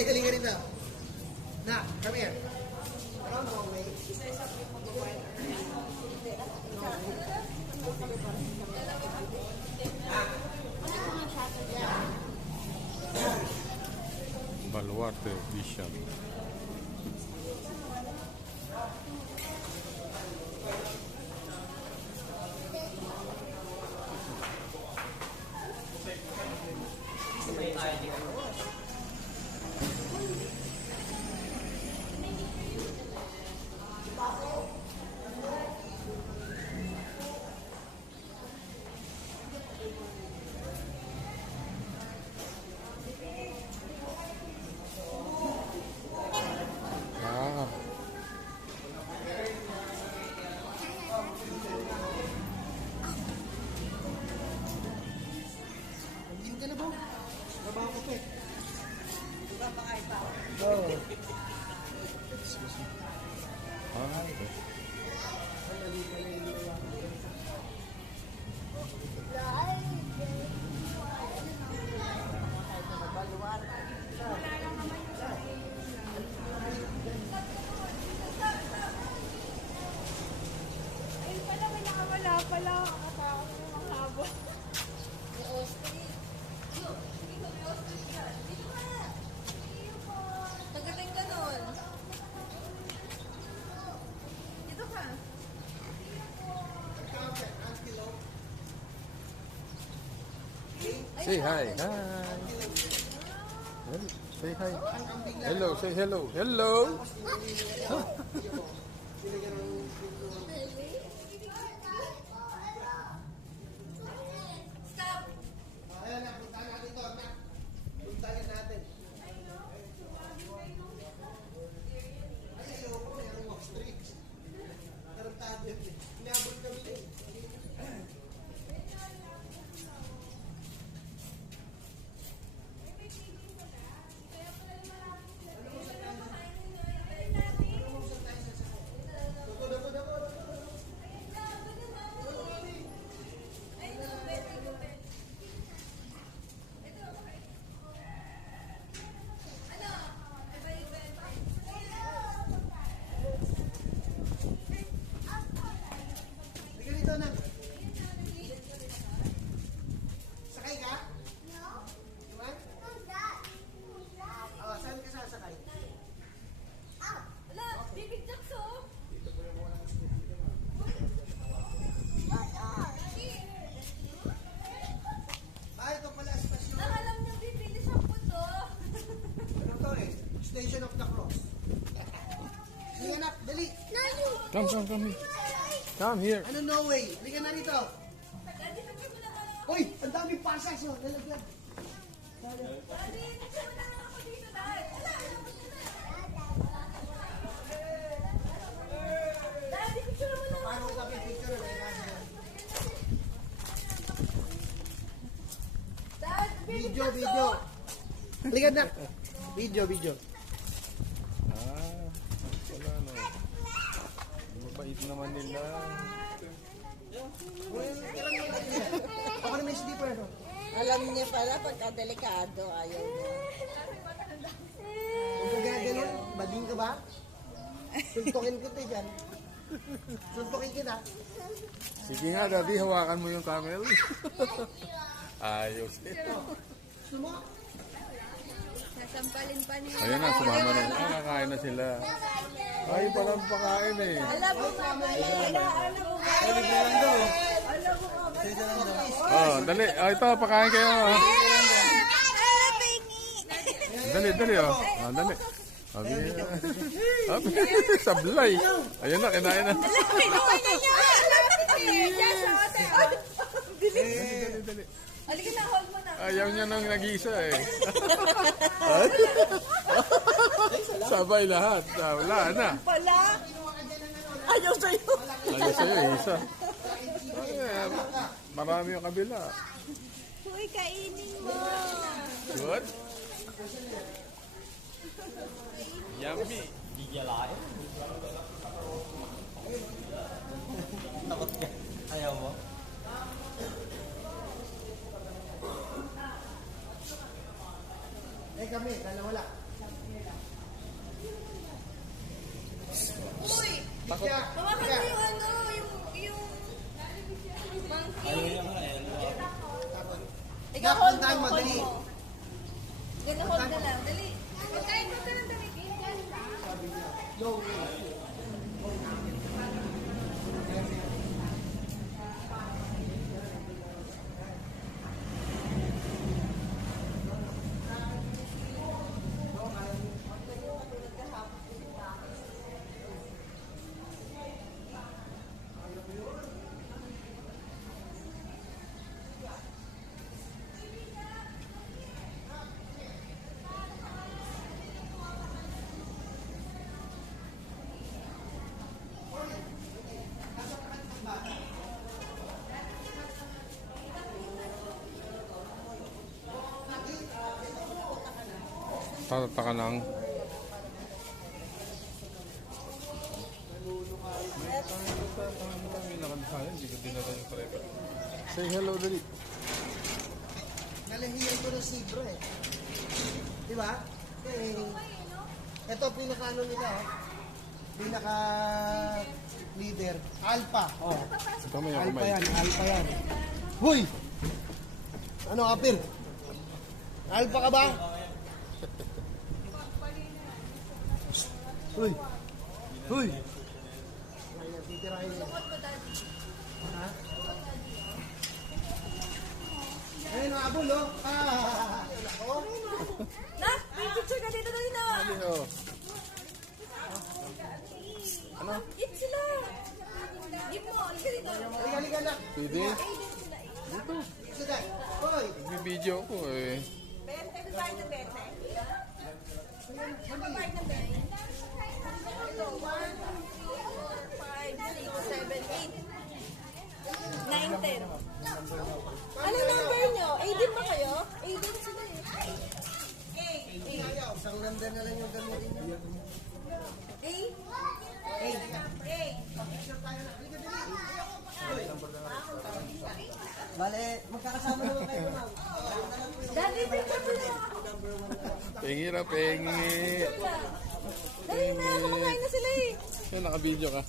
Noe, halika rin na. Na, come here. Around Noe. Baluarte official. Hindi ka na ba? Baba ko pa eh. Diba pakain pa? Oo. Ayun pala, may nakawala pala. Nakakatakot na yung mga habol. May ostrich. Tagating ka nun. Dito ka. Say hi. Hi. Say hi. Hello. Say hello. Hello. Stop! Ayan na, punta natin ito. Punta natin. Ay, ayoko, mayroong ostrich. Tarantado yun. Inabot kami eh. Halika dito na. Sakay ka? Iwan? Oh, saan ka sasakay? Ala, bibig jacks oh! Ah, ito pala stasyon. Nakalam niya bibili siyang puto. Ano to eh? Station of the Cross. Sige anak, dali. Come here. Come here. Ano no way? Halika na rito. Daddy, picture mo na tayo. Uy, ang daming pasas oh. Lalagyan. Daddy, picture mo na lang ako dito, Dad. Ala, Daddy, picture mo na lang. Paano ka picture? Dad, bibig Video, jacks video. oh! Halika na. Video, video. Wala no. Mabait naman nila. Ako na may slipper no? Alam niya pala pagka delikado, ayaw niya. Kung ka gano'n, bading ka ba? Suntukin kita dyan. Suntukin kita. Sige nga, Daddy, hawakan mo yung camel. Ayos. Gusto mo? Sasampalin pa niya. Ayan na, sumama na. Kakain na sila. Ay, palang pakain eh. Alam mo mamaya, alam mo Oh, dali. Oh, ito, pakain kayo. Dali, oh. Oh, dali. Sabi niya. Sablay. Ayan na, kinain na. Dali. Halika na, hold mo na. Ayaw niya nang nag-iisa eh. Sabay lahat. Wala na. pala. Ayaw sa'yo. Ayaw sa'yo, isa. Ay, marami yung kabila. Uy, kainin mo. Good. Yummy. Takot ka. Ayaw mo? Eh kami, dalawa lang. Uy! Takot. Hawakan mo yung ano, yung monkey. Ayaw niya nga eh. Ikaw hold Puntahan mo, mo, hold dali. mo. Ganun hold na lang, dali. Pagkain mo ka ng dali. Tataka lang. Say hello, dali. Nalahiyan ko ng Sibro eh. Di ba? Ito pinaka-ano nila oh. Pinaka-leader. Alpha. Oh. Kamay ako, Alpha kamay. yan, alpha yan. Huy! Ano, Apir? Alpha ka ba? Huy! Huy! Ayan, titirahin niya. Ha? Ayun, abol, oh. Ah! Ako? Na, may picture ka dito na. Oh. Ano? Eat sila. Eat mo, halika dito. Halika na. Pwede? Sige. Hoy! May-video ko eh. Bente, babae na bente. Babae ng bed. 1, 2, 3, 4, 5, 6, 7, 8. 9, 10. Ano number nyo? Aiden ba kayo? Aiden sila eh. Isang number na lang yung gamitin niyo. A? Bale, magkakasama naman kayo, ma'am. Daddy, picture mo na. Pengi na, pengi. Dali na, kumakain na sila eh. Yan, naka-video ka.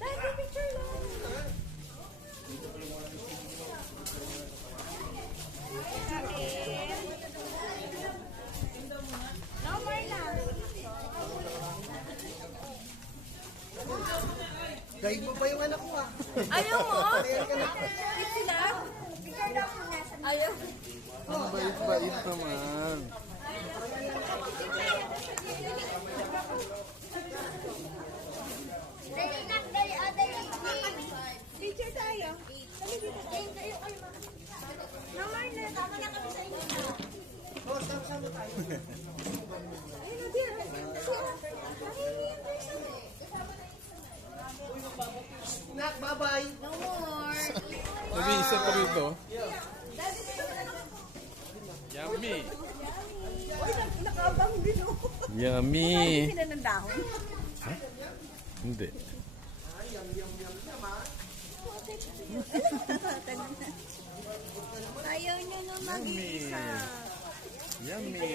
Daddy, picture lang. No more na. Guide mo pa yung anak ko, ah. Ayaw mo? Eat sila? Ayaw. Ang bait-bait naman. Picture tayo. Dali dito. Kayo kayo. No more na. Tama na kami sa inyo. Oh, sama-sama tayo. Ayun na, dear. Nak, bye-bye. No more. Nag-iisa pa rito. Yummy. Uy, nakabang din oh. Yummy. Sila ng dahon. Hindi. Ayaw niya na mag-iisa. Yummy.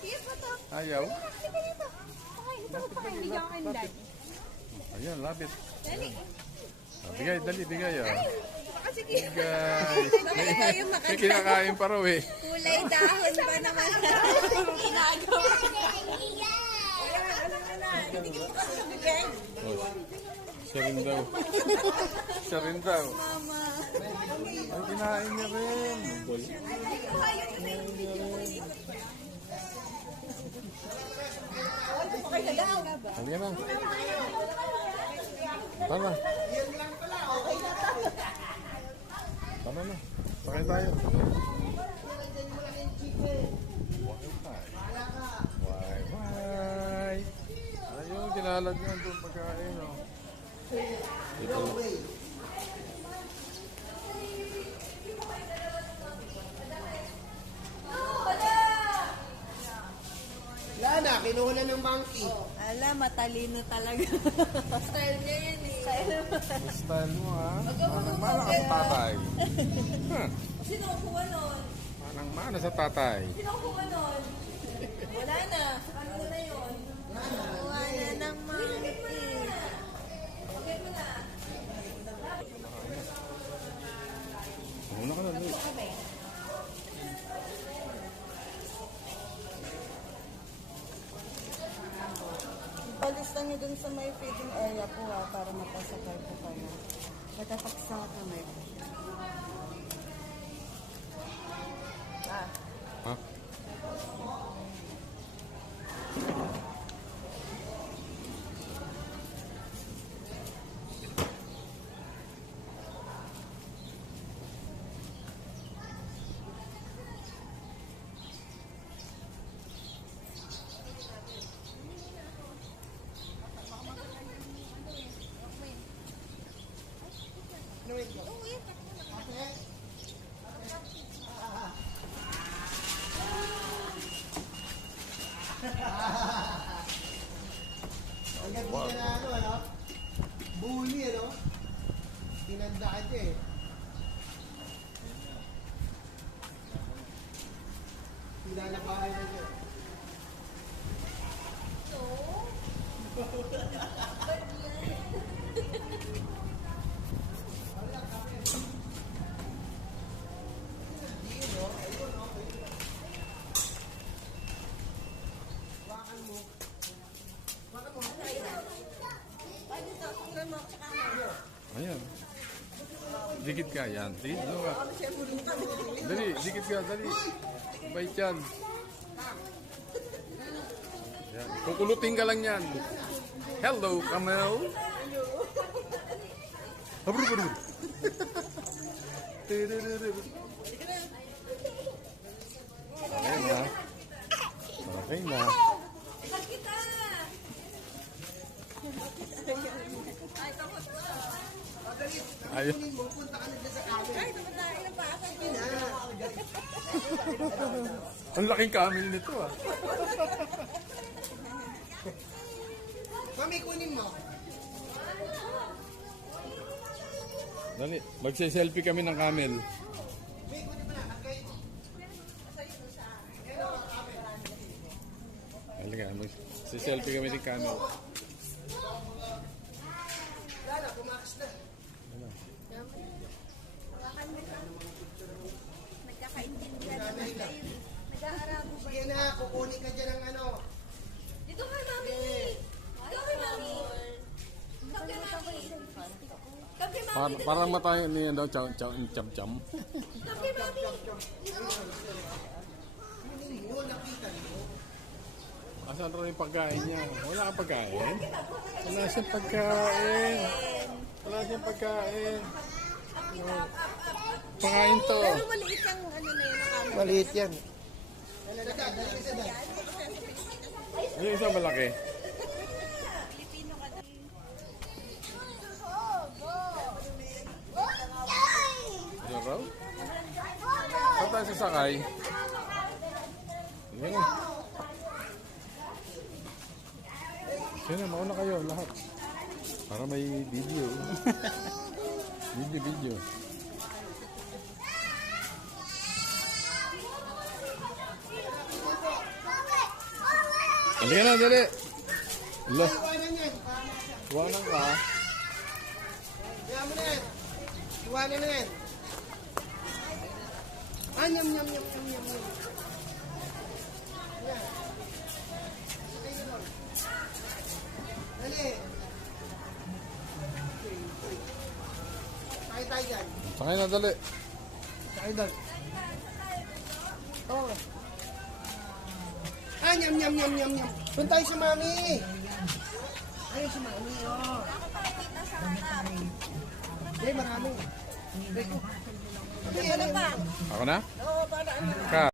Sige pa to. Ayaw? Sige dito. Okay, ito pa kayo. Bigyan ko kayo dad. Ayan, lapit. Dali. Bigay, dali, bigay. Ah. Baka sige. Bigay. Baka tayo May kinakain pa raw eh. kulay dahon ba naman? Ginagawa. Alam na na. Hindi ko kasi nabigyan. Oh. Siya rin daw. Siya rin daw. Mama. Ay, kinain niya rin. Ayaw ko na yung video ko. Okay na daw. Halika na. Tara. Tara na. Sakay tayo. Bye-bye. Ayun, kinalag niya doon pagkain. Oh. Ito. Wala na, kinuha na ng monkey. Ala, matalino talaga. Style niya yan eh. Style mo ha. Manang-mana ka sa tatay. Sino kuha nun? Manang-mana sa tatay. Sino kuha nun? Wala na. Ano na yun? Wala nang mami. Muna ka na, Luis. Palista niyo dun sa may feeding area po para mapasakay po kayo. Nagkapaksa kami. Ha? Hanggang di na ano? Bully, ano? Tinandaan niya eh. Pinalabahan na niya. Ayan. Dikit ka, yan. Dikit mo ka. Dali, dikit ka, dali. Bait yan. Yan. Kukulutin ka lang yan. Hello, Camel. Abur, abur, abur. Okay na. Okay na. Ayun. Ang laking camel nito ah. Mami, kunin mo. Dali, magse-selfie kami ng camel. Halika, magse-selfie kami ng camel. Wala, pumakas na. Nagkakaintindihan na tayo. Nag-aarabo ba? Sige na, kukunin ka dyan ng ano. Dito kay mami! Dito kay mami! Come kay mami! Come kay mami! Parang matay niya daw, cham-cham. Come kay mami! Kunin mo, nakita mo. Asan rin yung pagkain niya? Wala kang pagkain? Wala siyang pagkain. Wala siyang pagkain. Pakain to. Pero maliit ang ano na yun. Ang Maliit yan. Dali ka, dali. Yung isa malaki. Ano raw? Saan tayo sasakay? Sige. Sige na, mauna kayo lahat. Para may video. Video. Halika na, dali. Lo. Iwanan yan. Iwanan ka. Kaya mo na yan. Iwanan na yan. Ah, nyam. Yan. Dali. Tayo dyan. Sakay na, dali. Tayo doon. Oo. Ah, nyam. Doon tayo sa mami. Ayun si mami, oh. Hindi, marami. ano pa? Ako na? Oo, para ano. Ka.